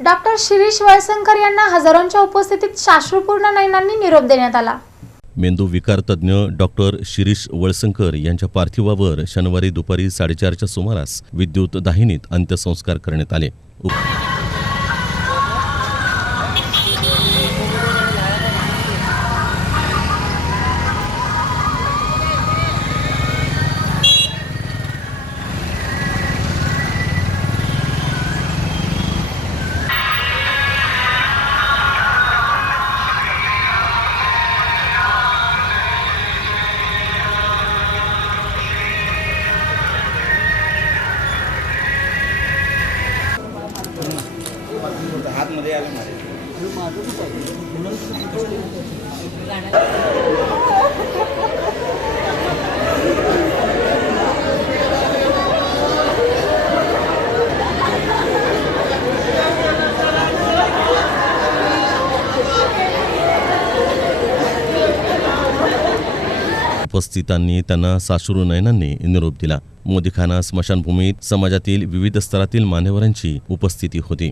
Doctor Shirish Walsankar यांना हजारोंच्या उपस्थितीत साश्रुपूर्ण नयनांनी निरोप देण्यात आला। मेंदू विकार तज्ज्ञ डॉक्टर शिरीष वळसंकर यांच्या पार्थिवावर शनिवारी दुपारी 4:30च्या सुमारास विद्युत दाहिनीत अंत्यसंस्कार करण्यात आले। हाथ मध्ये आले मारे उपस्थितांनी त्यांना साश्रू नयनांनी निरोप दिला। मोदीखाना स्मशानभूमीत समाजातील विविध स्तरातील मान्यवरांची उपस्थिती होती।